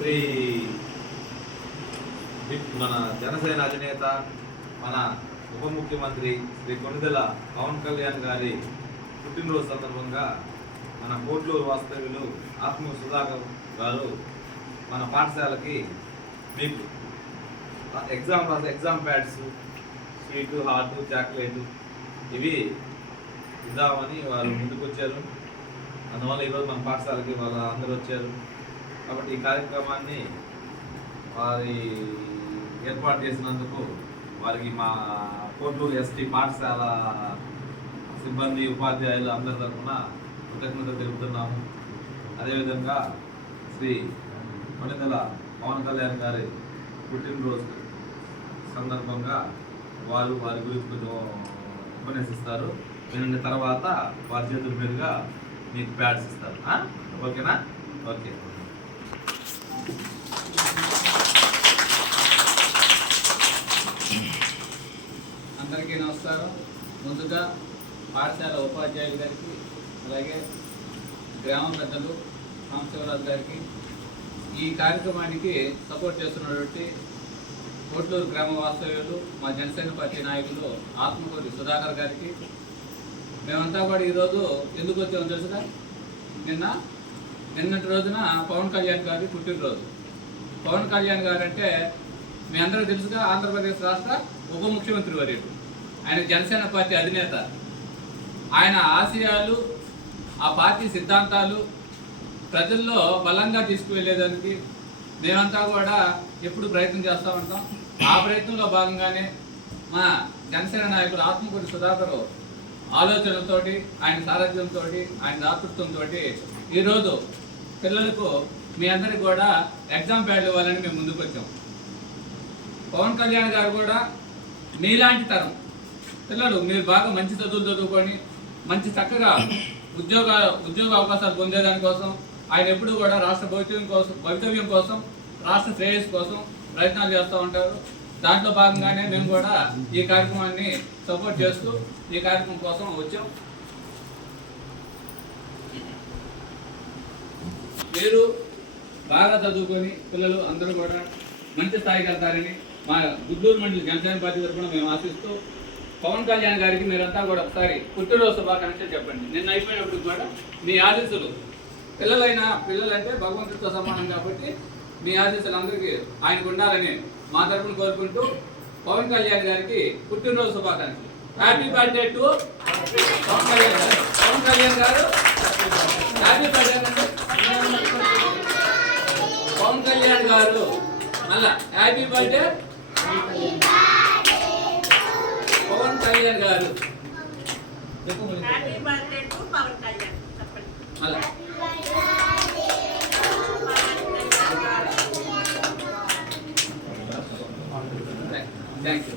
శ్రీ మన జనసేన అధినేత మన ఉప ముఖ్యమంత్రి శ్రీ కొణిదెల పవన్ కళ్యాణ్ గారి పుట్టినరోజు సందర్భంగా మన కోట్లూరు వాస్తవ్యులు ఆత్మ సుధాకర్ గారు మన పాఠశాలకి మీకు exam pads, sweet, hot, chocolate ఇవి ఇద్దామని వారు ముందుకు వచ్చారు. అందువల్ల ఈరోజు మన పాఠశాలకి వాళ్ళ అందరూ వచ్చారు. కాబట్టి ఈ కార్యక్రమాన్ని వారి ఏర్పాటు చేసినందుకు వారికి మా కోట్లూరు ఎస్టీ పాఠశాల సిబ్బంది, ఉపాధ్యాయులు అందరి తరఫున కృతజ్ఞత తెలుపుతున్నాము. అదేవిధంగా శ్రీ కొణిదెల పవన్ కళ్యాణ్ గారి పుట్టినరోజు సందర్భంగా వారి గురించి ఉపన్యసిస్తారు. దీని తర్వాత వారి చేతుల మీదుగా మీకు ప్యాడ్స్ ఇస్తారు. ఓకేనా? ఓకే. అందరికీ నమస్కారం. ముందుగా పాఠశాల ఉపాధ్యాయులు గారికి, అలాగే గ్రామ పెద్దలు రామశివరాజు గారికి, ఈ కార్యక్రమానికి సపోర్ట్ చేస్తున్నటువంటి కోట్లూరు గ్రామ వాస్తవ్యులు మా జనసేన పార్టీ నాయకులు ఆత్మకూరి సుధాకర్ గారికి, మేమంతా కూడా ఈరోజు ఎందుకు వచ్చామో తెలుసుగా, నిన్నటి రోజున పవన్ కళ్యాణ్ గారి పుట్టినరోజు. పవన్ కళ్యాణ్ గారు అంటే మీ అందరూ తెలుసుగా, ఆంధ్రప్రదేశ్ రాష్ట్ర ఉప ముఖ్యమంత్రి వర్యుడు. ఆయన జనసేన పార్టీ అధినేత. ఆయన ఆశయాలు, ఆ పార్టీ సిద్ధాంతాలు ప్రజల్లో బలంగా తీసుకువెళ్ళేదానికి మేమంతా కూడా ఎప్పుడు ప్రయత్నం చేస్తూ ఉంటాం. ఆ ప్రయత్నంలో భాగంగానే మా జనసేన నాయకులు ఆత్మకూరి సుధాకర్ ఆలోచనలతోటి, ఆయన సారథ్యంతో, ఆయన దాతృత్వంతో ఈరోజు పిల్లలకు మీ అందరికి కూడా ఎగ్జామ్ ప్యాడ్లు ఇవ్వాలని మేము ముందుకు వచ్చాం. పవన్ కళ్యాణ్ గారు కూడా మీలాంటి తరం పిల్లలు, మీరు బాగా మంచి చదువులు చదువుకొని మంచి చక్కగా ఉద్యోగ అవకాశాలు పొందేదానికోసం ఆయన ఎప్పుడు కూడా రాష్ట్ర భవితవ్యం కోసం, రాష్ట్ర శ్రేయస్సు కోసం ప్రయత్నాలు చేస్తూ ఉంటారు. దాంట్లో భాగంగానే మేము కూడా ఈ కార్యక్రమాన్ని సపోర్ట్ చేస్తూ ఈ కార్యక్రమం కోసం వచ్చాం. మీరు బాగా చదువుకొని పిల్లలు అందరూ కూడా మంచి స్థాయికి వెళ్తారని మా గుడ్లూరు మండలి జనసేన పార్టీ తరఫున మేము ఆశిస్తూ, పవన్ కళ్యాణ్ గారికి మీరంతా కూడా ఒకసారి పుట్టినరోజు శుభాకాంక్షలు చెప్పండి. నిన్న అయిపోయినప్పుడు కూడా మీ ఆశీస్సులు, పిల్లలంటే భగవంతుడితో సమానం కాబట్టి మీ ఆశీస్సులు అందరికీ ఆయనకు ఉండాలని మా తరఫున కోరుకుంటూ, పవన్ కళ్యాణ్ గారికి పుట్టినరోజు శుభాకాంక్షలు. Happy birthday to Pawan Kalyan garu. Pawan Kalyan garu happy birthday అండి. పవన్ కళ్యాణ్ గారు మళ్ళా happy birthday Pawan Kalyan garu. Happy birthday to Pawan Kalyan. మళ్ళా థ్యాంక్ యూ.